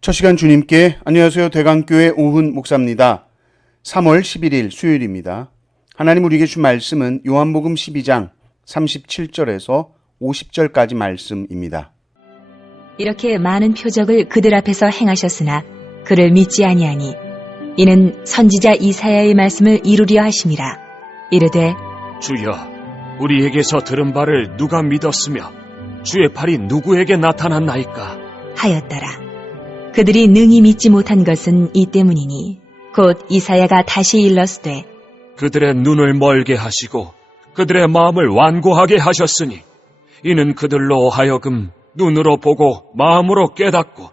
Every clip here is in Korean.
첫 시간 주님께 안녕하세요. 대강교회 오훈 목사입니다. 3월 11일 수요일입니다. 하나님 우리에게 준 말씀은 요한복음 12장 37절에서 50절까지 말씀입니다. 이렇게 많은 표적을 그들 앞에서 행하셨으나 그를 믿지 아니하니 이는 선지자 이사야의 말씀을 이루려 하심이라. 이르되 주여, 우리에게서 들은 바를 누가 믿었으며 주의 팔이 누구에게 나타났나이까? 하였더라. 그들이 능히 믿지 못한 것은 이 때문이니 곧 이사야가 다시 일렀으되 그들의 눈을 멀게 하시고 그들의 마음을 완고하게 하셨으니 이는 그들로 하여금 눈으로 보고 마음으로 깨닫고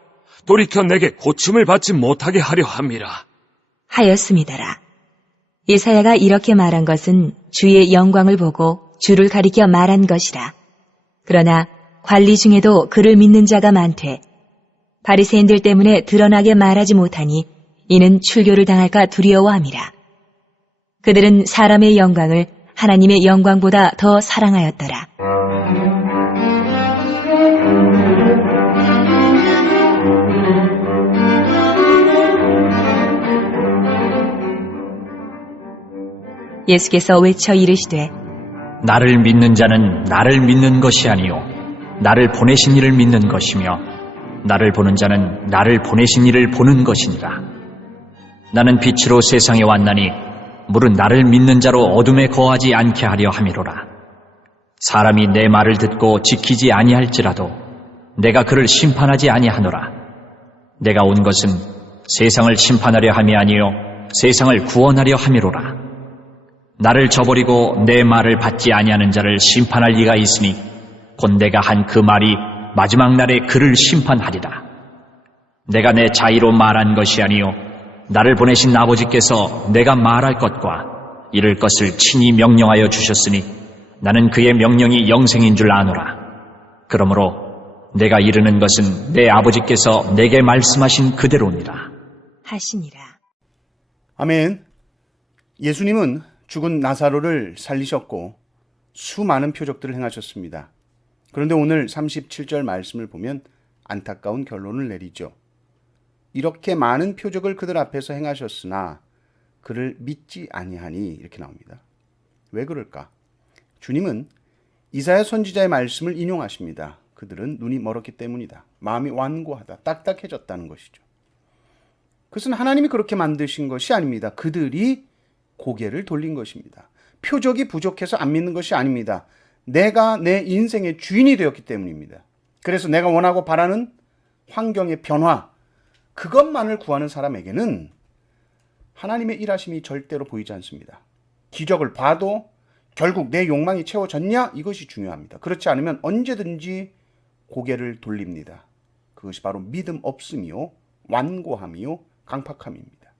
돌이켜 내게 고침을 받지 못하게 하려 함이라. 하였음이더라. 이사야가 이렇게 말한 것은 주의 영광을 보고 주를 가리켜 말한 것이라. 그러나 관리 중에도 그를 믿는 자가 많되 바리새인들 때문에 드러나게 말하지 못하니 이는 출교를 당할까 두려워함이라. 그들은 사람의 영광을 하나님의 영광보다 더 사랑하였더라. 예수께서 외쳐 이르시되 나를 믿는 자는 나를 믿는 것이 아니요 나를 보내신 이를 믿는 것이며 나를 보는 자는 나를 보내신 이를 보는 것이니라. 나는 빛으로 세상에 왔나니 물은 나를 믿는 자로 어둠에 거하지 않게 하려 함이로라. 사람이 내 말을 듣고 지키지 아니할지라도 내가 그를 심판하지 아니하노라. 내가 온 것은 세상을 심판하려 함이 아니요 세상을 구원하려 함이로라. 나를 저버리고 내 말을 받지 아니하는 자를 심판할 이가 있으니 곧 내가 한 그 말이 마지막 날에 그를 심판하리라. 내가 내 자의로 말한 것이 아니요 나를 보내신 아버지께서 내가 말할 것과 이를 것을 친히 명령하여 주셨으니 나는 그의 명령이 영생인 줄 아노라. 그러므로 내가 이르는 것은 내 아버지께서 내게 말씀하신 그대로니라 하시니라. 아멘. 예수님은 죽은 나사로를 살리셨고 수많은 표적들을 행하셨습니다. 그런데 오늘 37절 말씀을 보면 안타까운 결론을 내리죠. 이렇게 많은 표적을 그들 앞에서 행하셨으나 그를 믿지 아니하니 이렇게 나옵니다. 왜 그럴까? 주님은 이사야 선지자의 말씀을 인용하십니다. 그들은 눈이 멀었기 때문이다. 마음이 완고하다. 딱딱해졌다는 것이죠. 그것은 하나님이 그렇게 만드신 것이 아닙니다. 그들이 고개를 돌린 것입니다. 표적이 부족해서 안 믿는 것이 아닙니다. 내가 내 인생의 주인이 되었기 때문입니다. 그래서 내가 원하고 바라는 환경의 변화, 그것만을 구하는 사람에게는 하나님의 일하심이 절대로 보이지 않습니다. 기적을 봐도 결국 내 욕망이 채워졌냐? 이것이 중요합니다. 그렇지 않으면 언제든지 고개를 돌립니다. 그것이 바로 믿음 없음이요, 완고함이요, 강팍함입니다.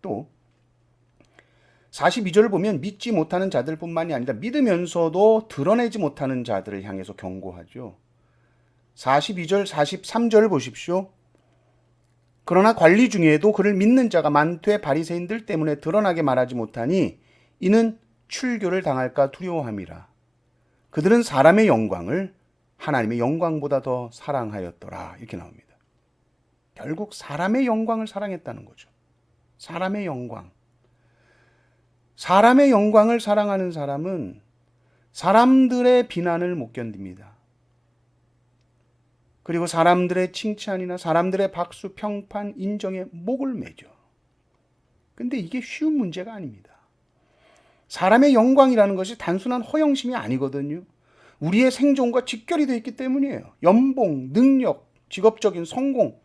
또 42절을 보면 믿지 못하는 자들뿐만이 아니라 믿으면서도 드러내지 못하는 자들을 향해서 경고하죠. 42절, 43절을 보십시오. 그러나 관리 중에도 그를 믿는 자가 많되 바리새인들 때문에 드러나게 말하지 못하니 이는 출교를 당할까 두려워함이라. 그들은 사람의 영광을 하나님의 영광보다 더 사랑하였더라. 이렇게 나옵니다. 결국 사람의 영광을 사랑했다는 거죠. 사람의 영광. 사람의 영광을 사랑하는 사람은 사람들의 비난을 못 견딥니다. 그리고 사람들의 칭찬이나 사람들의 박수, 평판, 인정에 목을 매죠. 근데 이게 쉬운 문제가 아닙니다. 사람의 영광이라는 것이 단순한 허영심이 아니거든요. 우리의 생존과 직결이 되어 있기 때문이에요. 연봉, 능력, 직업적인 성공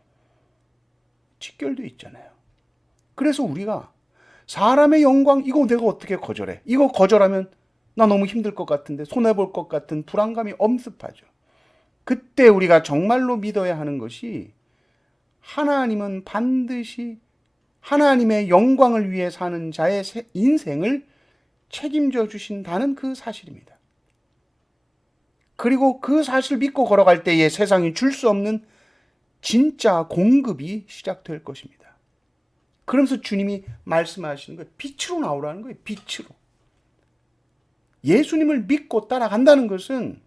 직결되어 있잖아요. 그래서 우리가 사람의 영광, 이거 내가 어떻게 거절해? 이거 거절하면 나 너무 힘들 것 같은데, 손해볼 것 같은 불안감이 엄습하죠. 그때 우리가 정말로 믿어야 하는 것이 하나님은 반드시 하나님의 영광을 위해 사는 자의 인생을 책임져 주신다는 그 사실입니다. 그리고 그 사실을 믿고 걸어갈 때에 세상이 줄 수 없는 진짜 공급이 시작될 것입니다. 그러면서 주님이 말씀하시는 거예요. 빛으로 나오라는 거예요. 빛으로. 예수님을 믿고 따라간다는 것은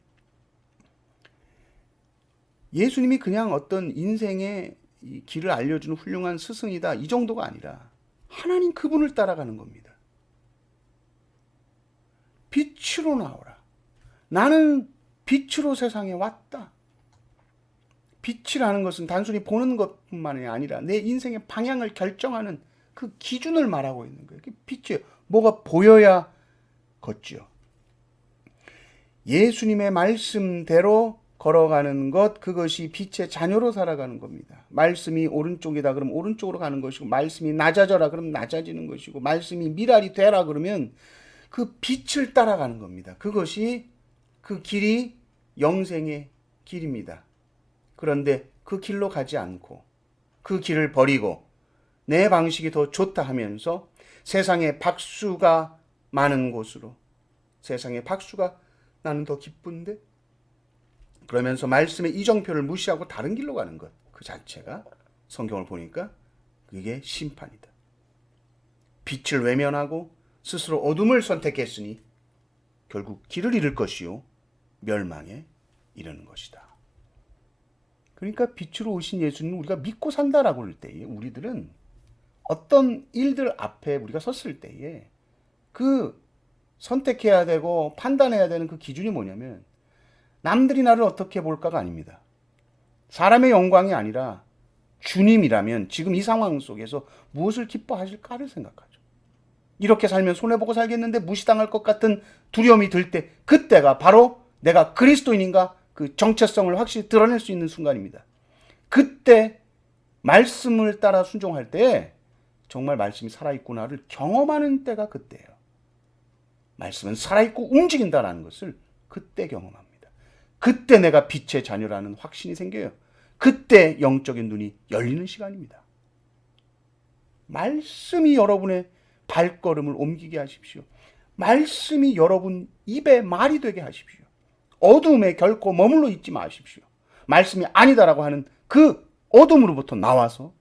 예수님이 그냥 어떤 인생의 이 길을 알려주는 훌륭한 스승이다, 이 정도가 아니라 하나님 그분을 따라가는 겁니다. 빛으로 나오라. 나는 빛으로 세상에 왔다. 빛이라는 것은 단순히 보는 것뿐만이 아니라 내 인생의 방향을 결정하는 그 기준을 말하고 있는 거예요. 빛이에요. 뭐가 보여야 걷지요. 예수님의 말씀대로 걸어가는 것, 그것이 빛의 자녀로 살아가는 겁니다. 말씀이 오른쪽이다 그러면 오른쪽으로 가는 것이고, 말씀이 낮아져라 그러면 낮아지는 것이고, 말씀이 미랄이 되라 그러면 그 빛을 따라가는 겁니다. 그것이 그 길이 영생의 길입니다. 그런데 그 길로 가지 않고 그 길을 버리고 내 방식이 더 좋다 하면서 세상에 박수가 많은 곳으로, 세상에 박수가 나는 더 기쁜데, 그러면서 말씀의 이정표를 무시하고 다른 길로 가는 것, 그 자체가 성경을 보니까 그게 심판이다. 빛을 외면하고 스스로 어둠을 선택했으니 결국 길을 잃을 것이요 멸망에 이르는 것이다. 그러니까 빛으로 오신 예수님은 우리가 믿고 산다라고 할 때에 우리들은 어떤 일들 앞에 우리가 섰을 때에 그 선택해야 되고 판단해야 되는 그 기준이 뭐냐면 남들이 나를 어떻게 볼까가 아닙니다. 사람의 영광이 아니라 주님이라면 지금 이 상황 속에서 무엇을 기뻐하실까를 생각하죠. 이렇게 살면 손해보고 살겠는데 무시당할 것 같은 두려움이 들 때, 그때가 바로 내가 그리스도인인가 그 정체성을 확실히 드러낼 수 있는 순간입니다. 그때 말씀을 따라 순종할 때 정말 말씀이 살아있구나를 경험하는 때가 그때예요. 말씀은 살아있고 움직인다라는 것을 그때 경험합니다. 그때 내가 빛의 자녀라는 확신이 생겨요. 그때 영적인 눈이 열리는 시간입니다. 말씀이 여러분의 발걸음을 옮기게 하십시오. 말씀이 여러분 입에 말이 되게 하십시오. 어둠에 결코 머물러 있지 마십시오. 말씀이 아니다라고 하는 그 어둠으로부터 나와서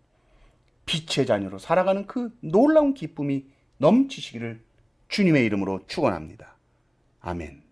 빛의 자녀로 살아가는 그 놀라운 기쁨이 넘치시기를 주님의 이름으로 축원합니다. 아멘.